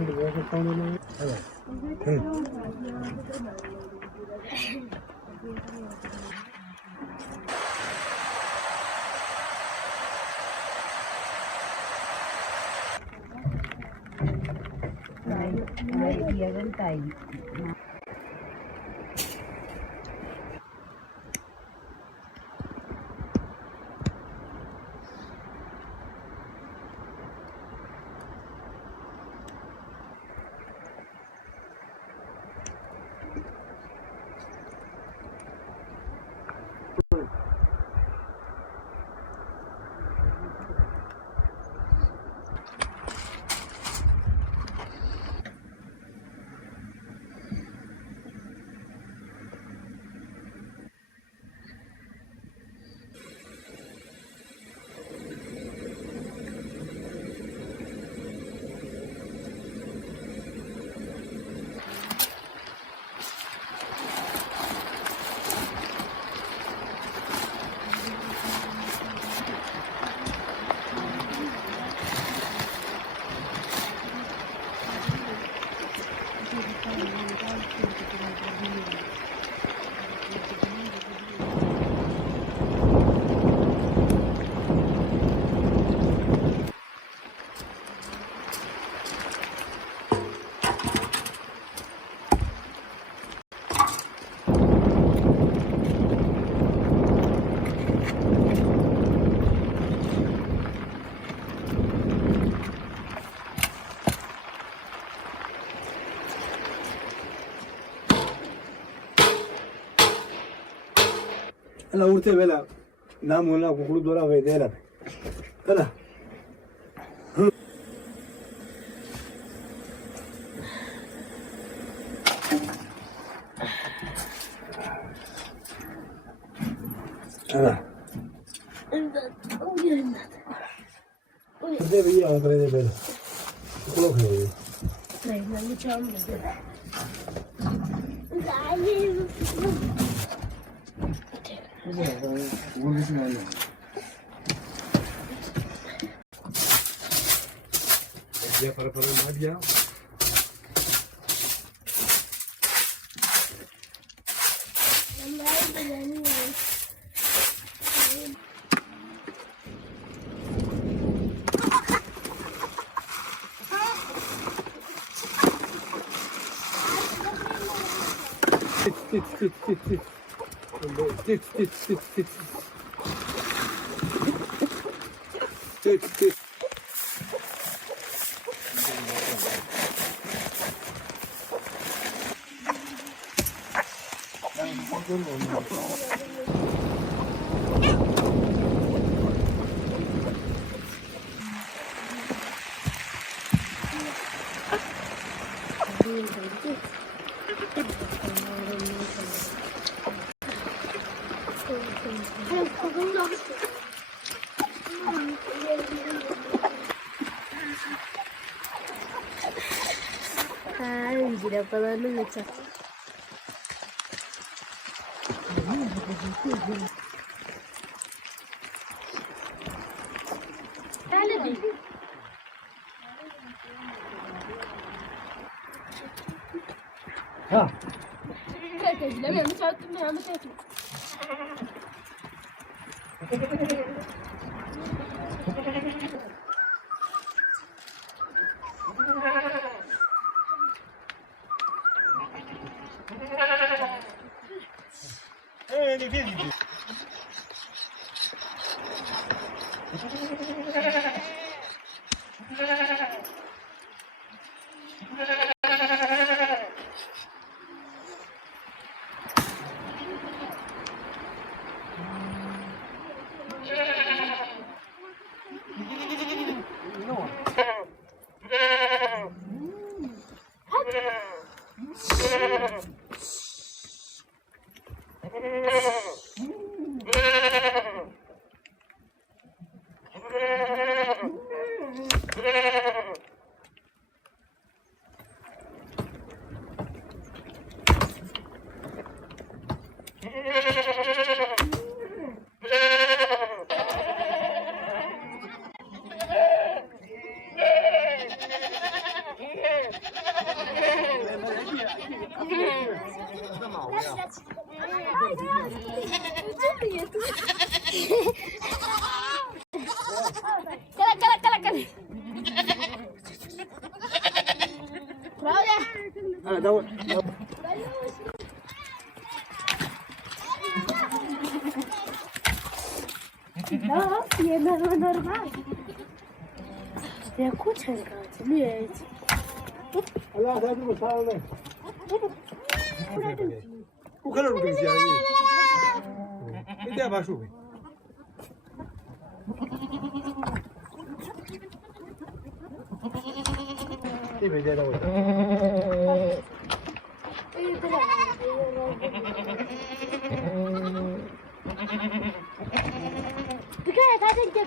Evet. أنا ورتي بلا نام ولا كقول دورا ويديلا كلا أنا كده بيجي أنا كده بلا كله خير नहीं नहीं चाम लगे Ya para más ya. Tit. Jirafalarını geçer. Öyle değil. Ha. Bilemiyorum. Çarptım da yanlış ettim. Ne diyor? जाऊ ये नॉर्मल देखो छेगा चलिए Allah hadi bu sağ olun. Bu kadar mı kız yani? Bir de başı bu. Bir de de var. Dikkat et hadi.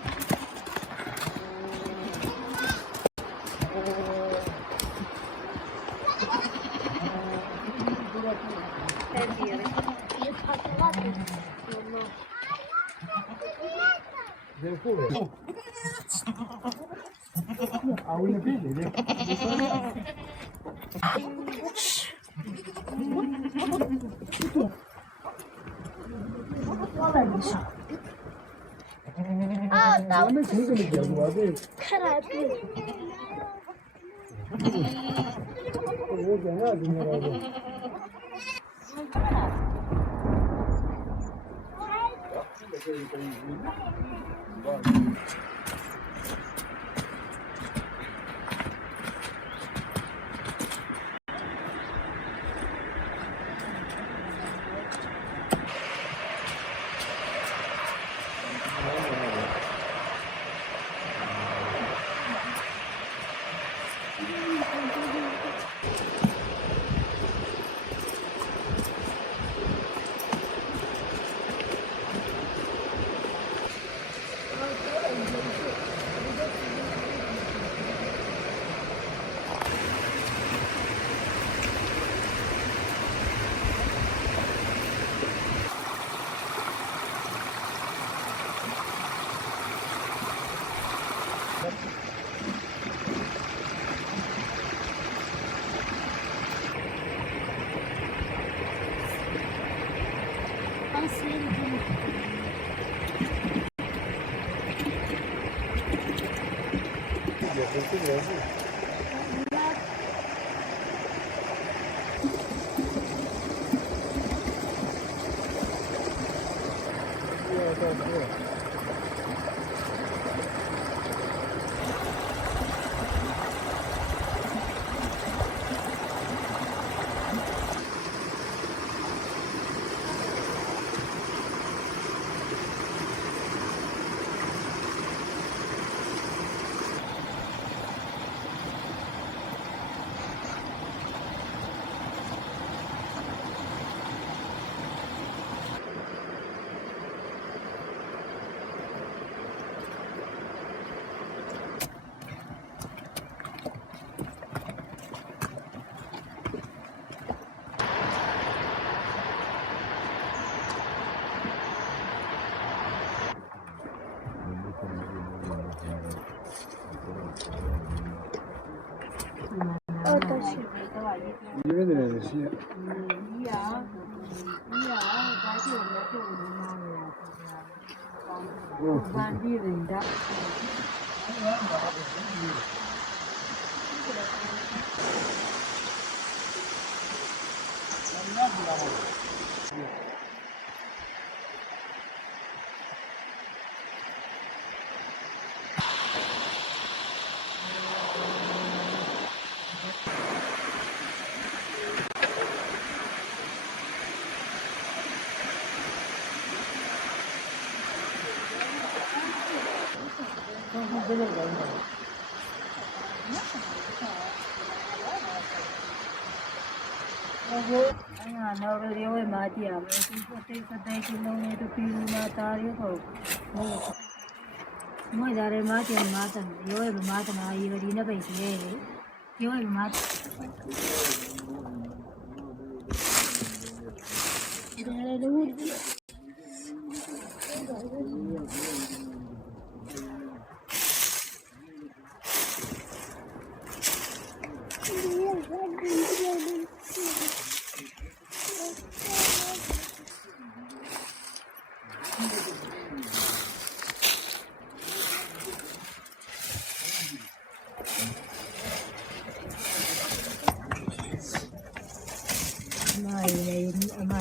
Yemin ederim şey.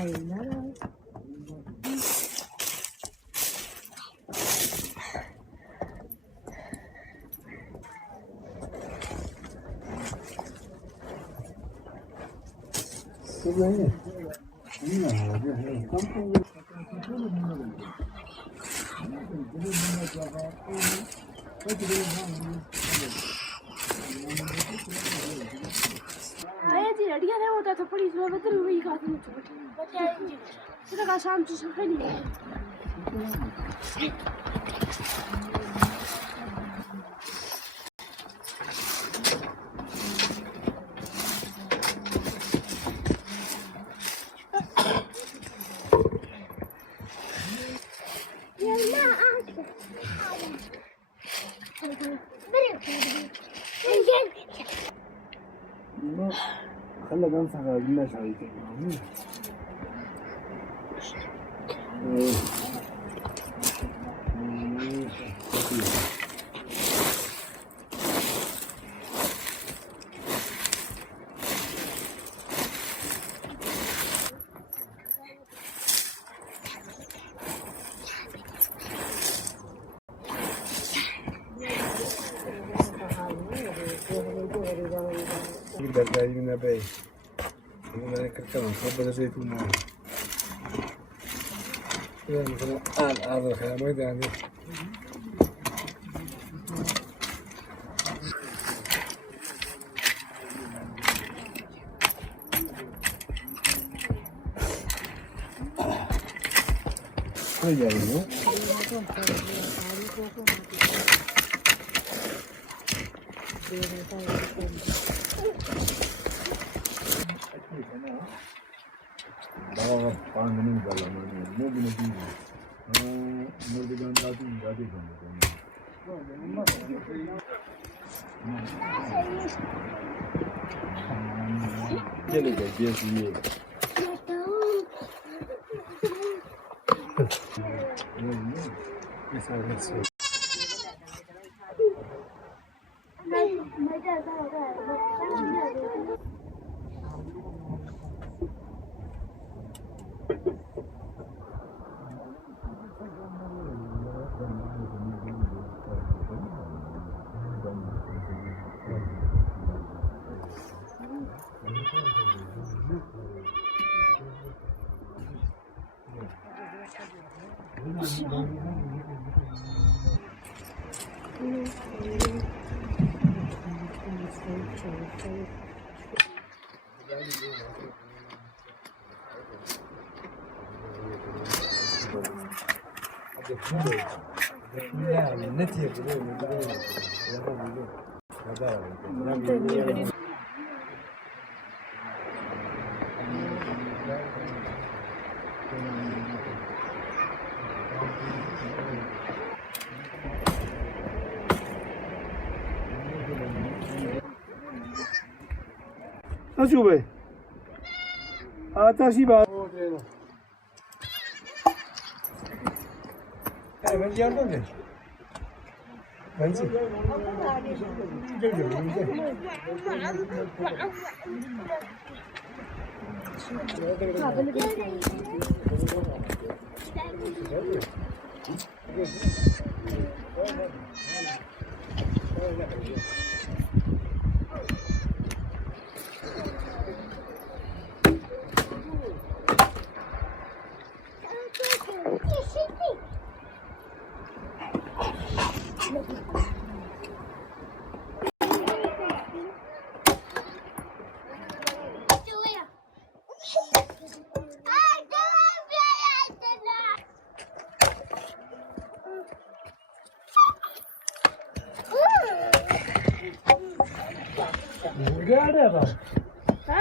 जी हटिया था होता था police में बदल हुई खाती मुझे बच्चा जी तो का शाम से सफर नहीं है خلى بنصح بالناس على Berkali na ba eh. Ano na nagkakaroon? Sobrang sa ito mo. Yan, al-al kaya mo yan. Ano yan mo? Baka paano nang galaman mo? Mo binibigyan. Mo bigyan natin dati ko. Kaya ka yes ye. Nasıl be? Ateşi var. Ben yardım et. Ben Nerede adam? Ha?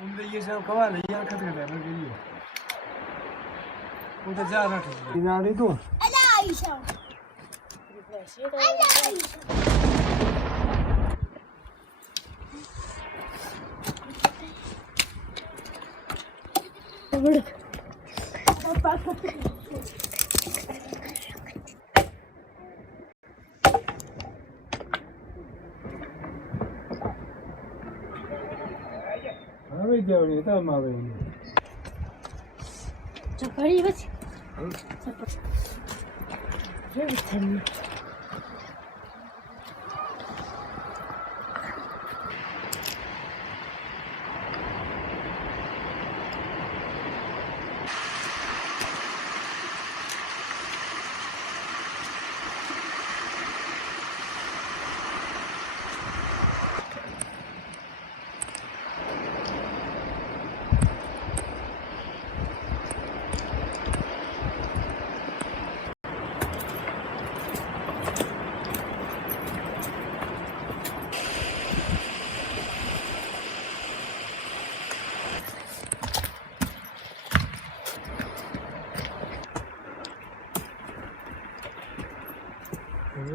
Bunda yiyeceğim kavala, yan katı kadar geliyor. Bu da zara tutuyor. İnanı dur. Ana Ayşe. Ana Ayşe. ပဲကြောက်နေတာမှပဲ 这可以不行，这不，这不成。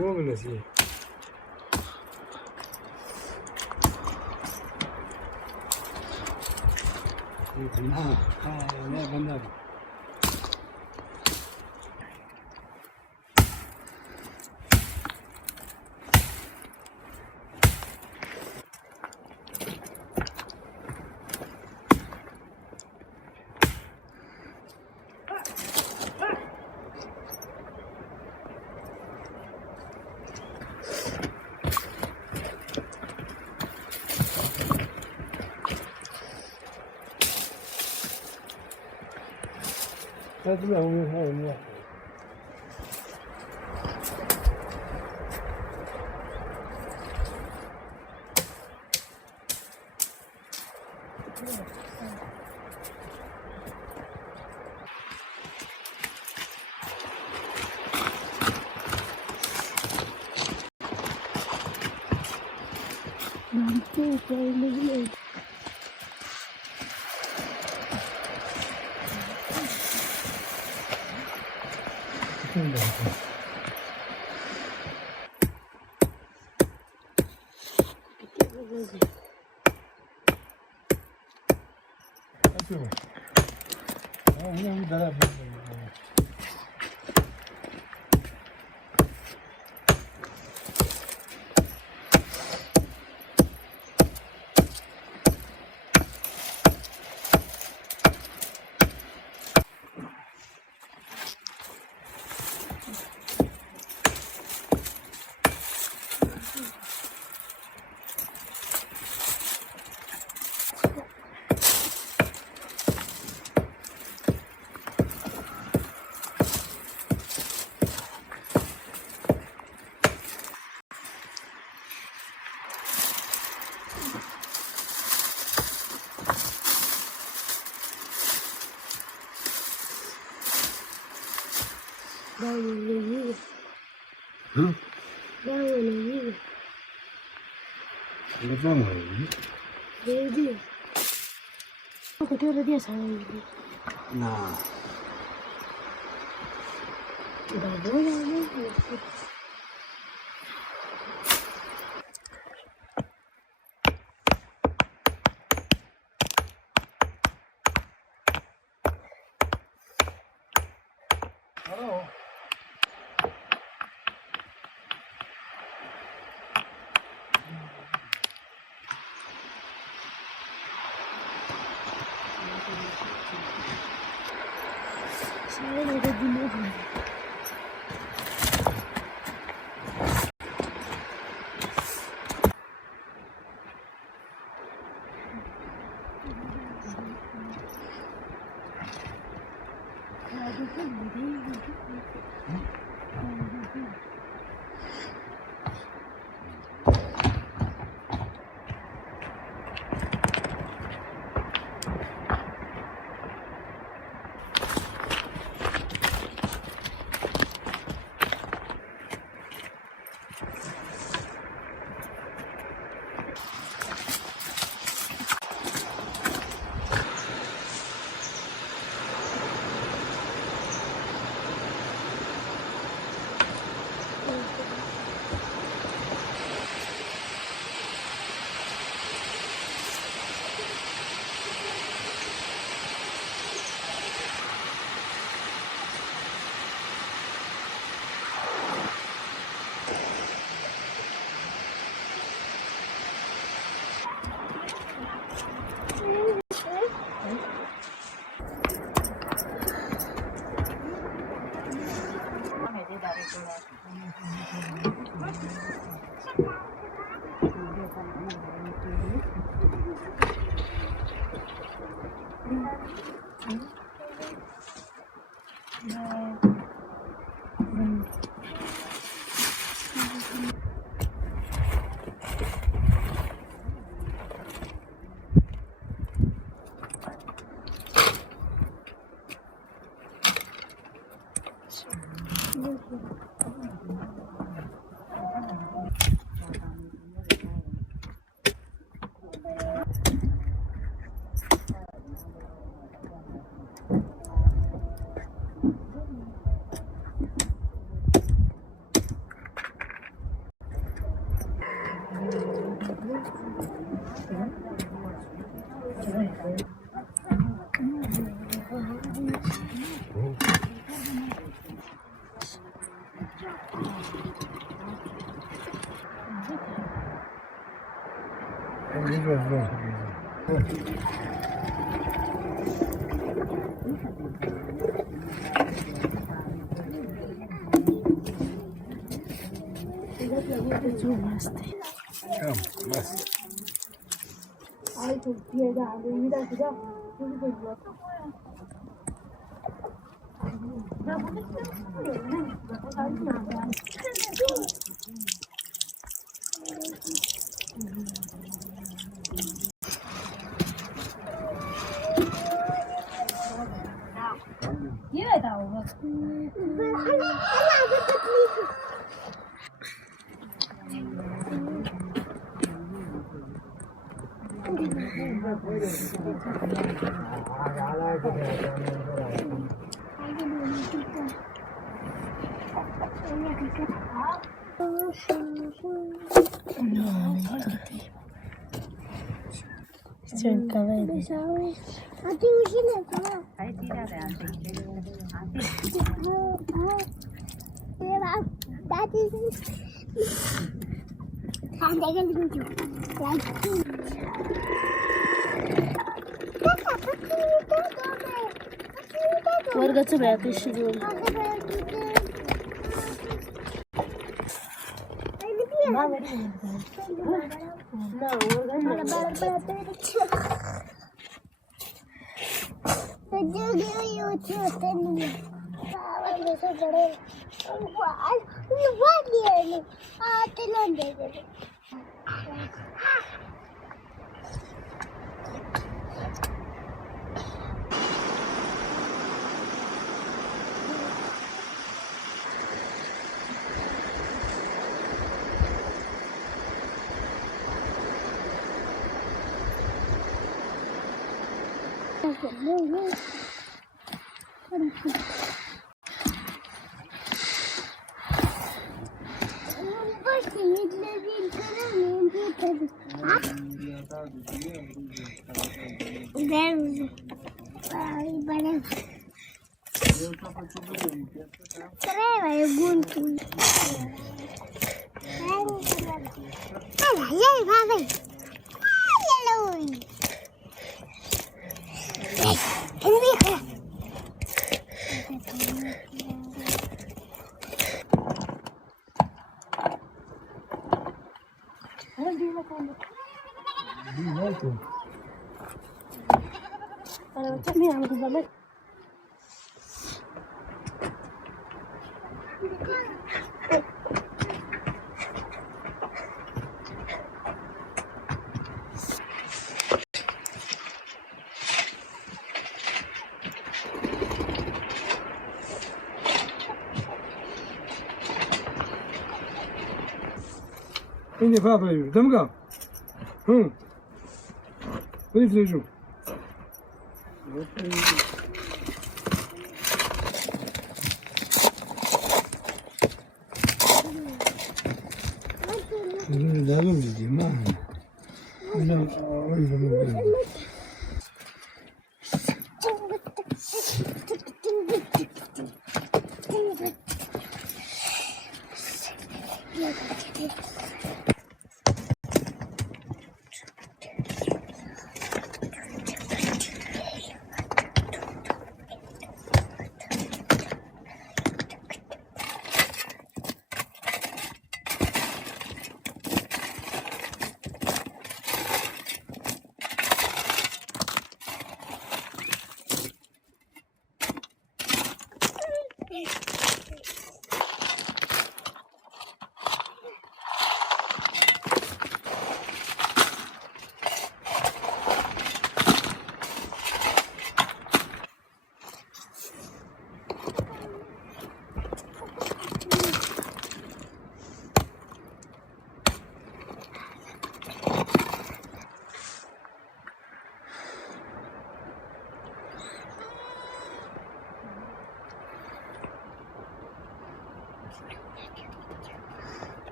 我们那些。那分的。他这边我们还有呢。这个没有。真的。对。我们在那边。Đang nhìn gì? Hả? Đang nhìn gì? Nó có người. Đi đi. Có cái thứ đi sao đi? Nào. Bà bố ra đấy. Hello. Sao lại có gì nữa vậy? आई तो दिए जा रहे हैं इधर जा तुम को बोलो ये बताओ बस वर्गाचं बॅग शिजवून Quindi fa per io, dammi qua. Vedi giù. Da dove vedi? Ma no,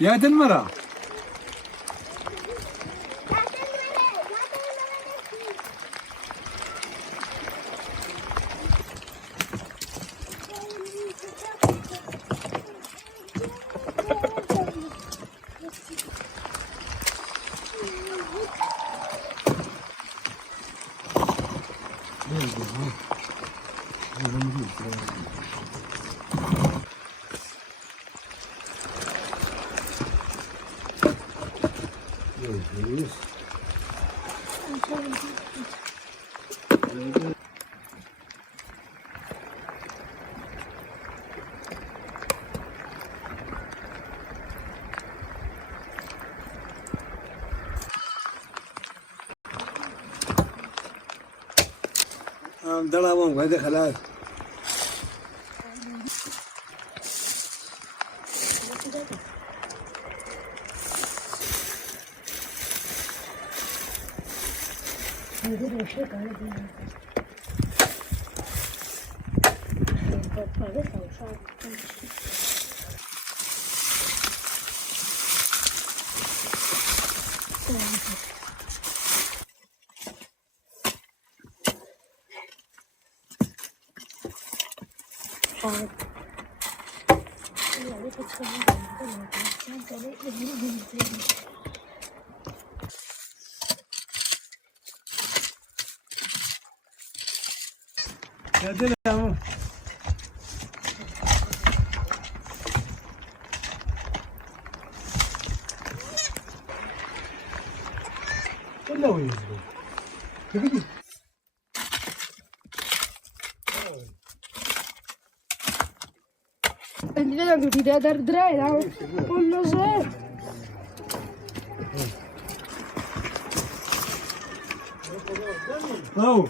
يا تنمرة دلعوهم هذا خلاص يا دلعوهم ولا وين يزبط Andiamo a vedere da drena, non lo so. أو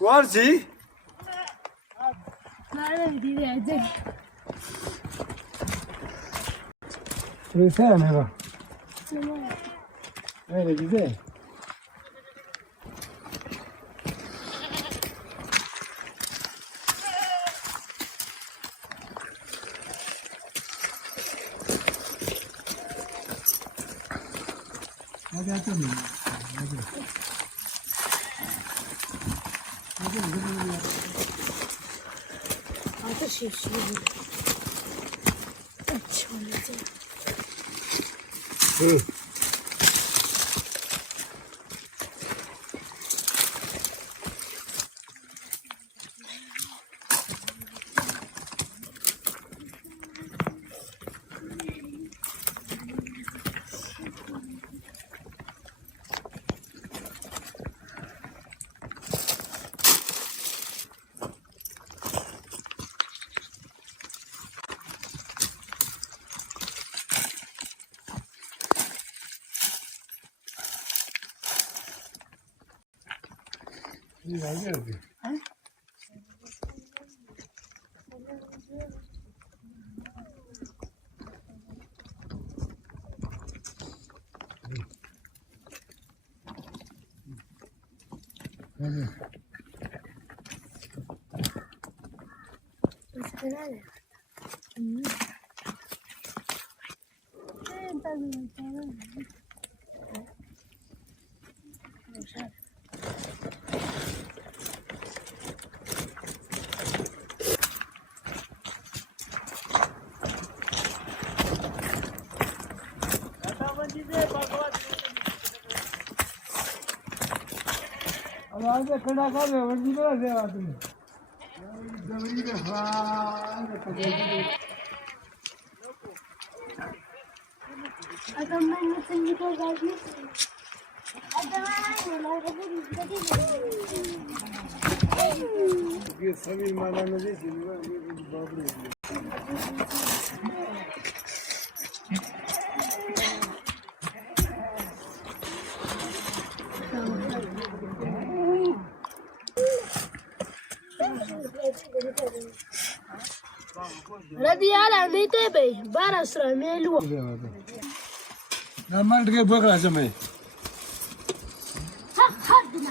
وارسي ما بدي أجي. إنسان هذا هذا جزء هذا تمام هذا شيء هذا كذا كذا ودي بلا زي هذا ردي على ميتة بارا سرا ميلوا لا ما تجيب بكرة جماعي حدنا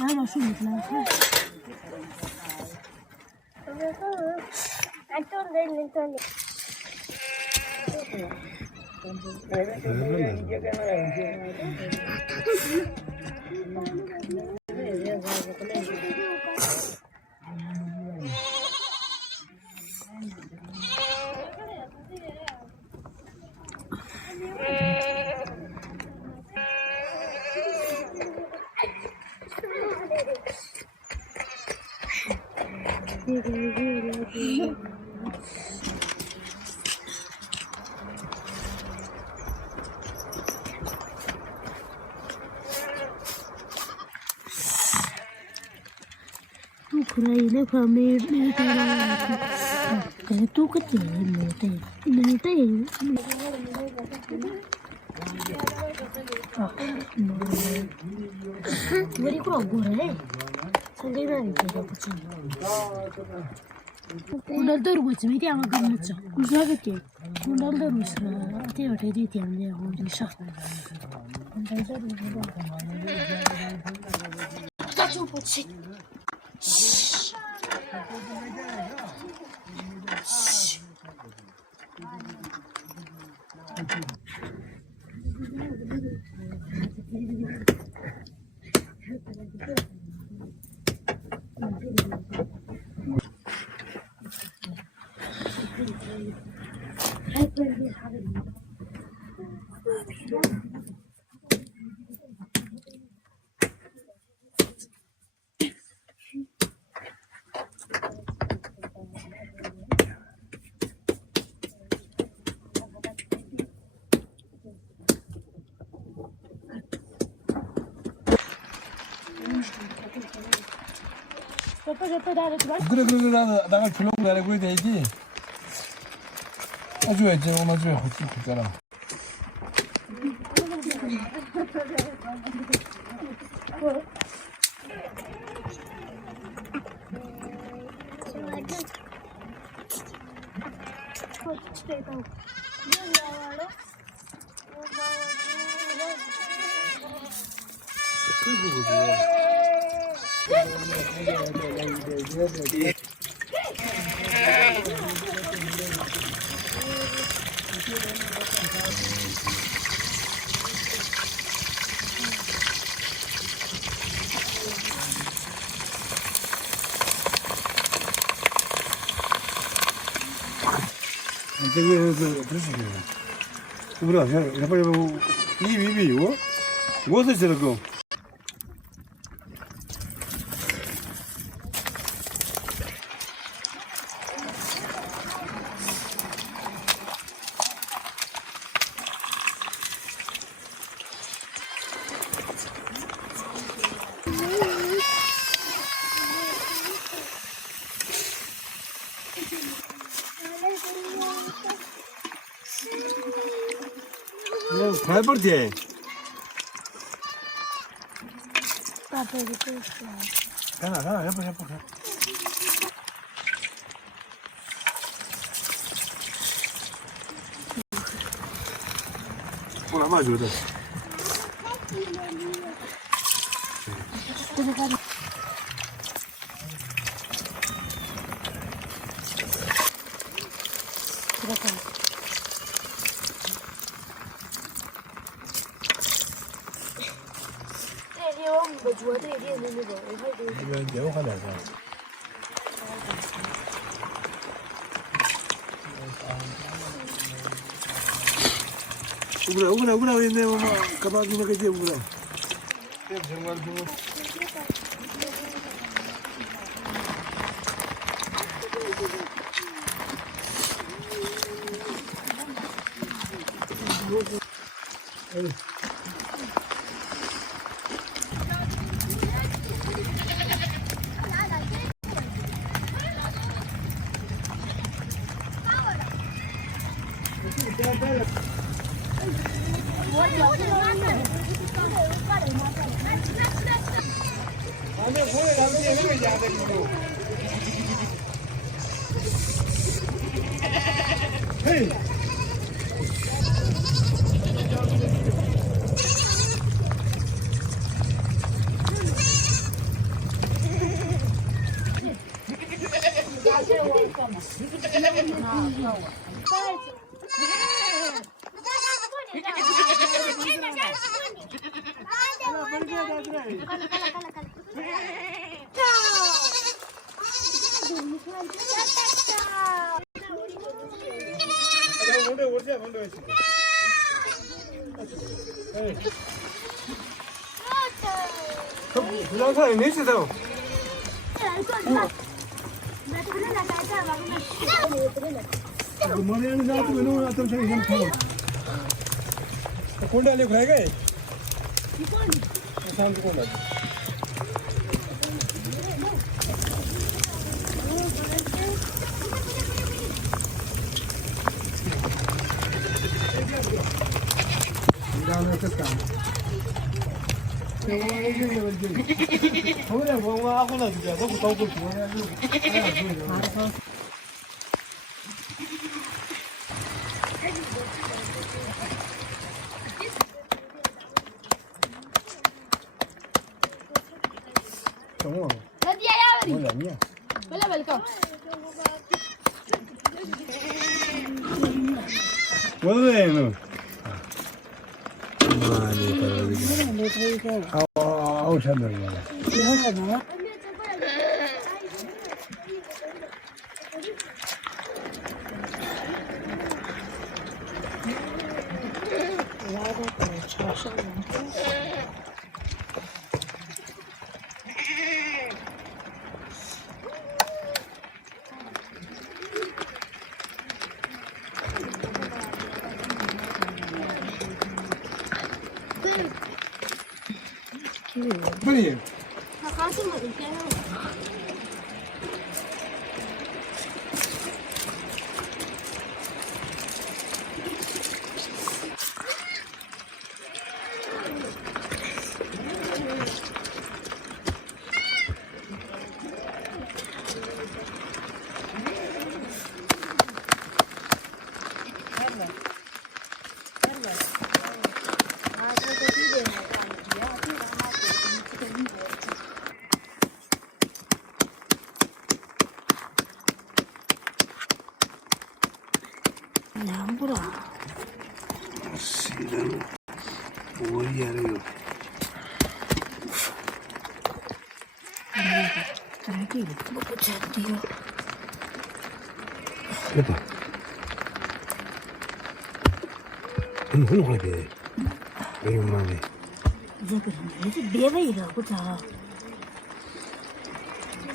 俺老师你来看。तू खुराई ले खुरा मेरे तेरा करे तू कच्चे मेरे मेरी को गोरा है संगे ना नहीं कुछ कुंडल दररोज मी त्या मग गमच कुठला घेते कुंडल दररोज ते वाटे देते म्हणजे होईल शा कुंडल दररोज चाचू पोची 그래 나가 줄라고 내고 되지. 아주야지 오늘 좀 혹시 그잖아. 우리가 해봐요. 이 비비요? 무엇을 저러고? 발버디. 가나 해봐. 뭐라 맞아 돼. 이건 영화라서. 우그라 있네 뭐 가방이나 그지 우그라. 정말 좋아. Hey! 부장사님 내시세요. मरे ना तो मैंने ना तुम से एकदम खाओ कौन डाले खाएगा ये शाम को कौन डाले जाने का हमने वो आको ना दिया तो बताओ कुछ ¿Cómo? No tía ya abrí. Hola, mía. Hola, balcón. Bueno. Блин. Nambura. Sidan. Voy a ver. Tranquilo, poco tío. ¿Qué pasa? ¿Cómo va a quedar? Pero mami. Ya pero no es bebe y lo escucha.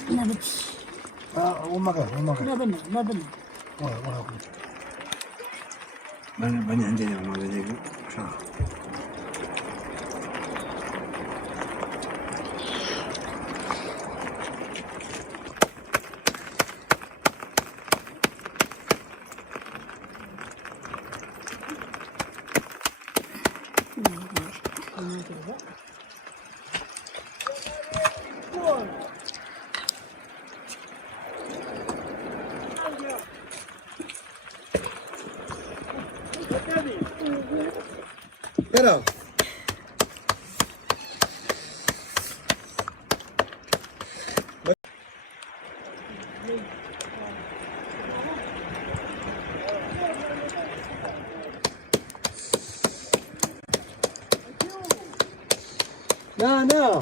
Na bichi. 엄마가. Na bana. 뭐라고. 많이 안 되냐, 엄마가 되고. 자. Pero. No.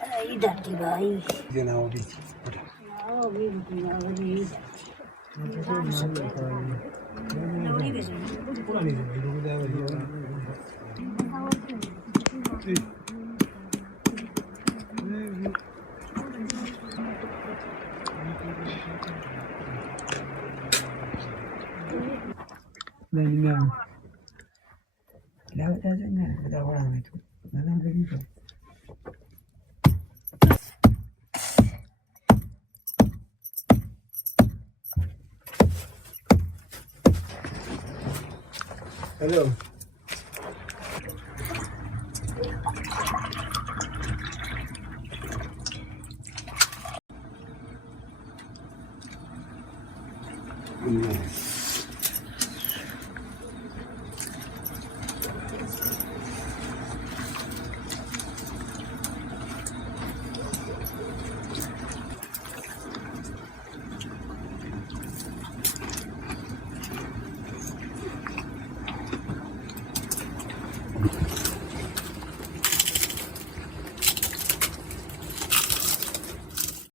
Ay, dati bhai. Dia na hobi. आओ भी नहीं Hello.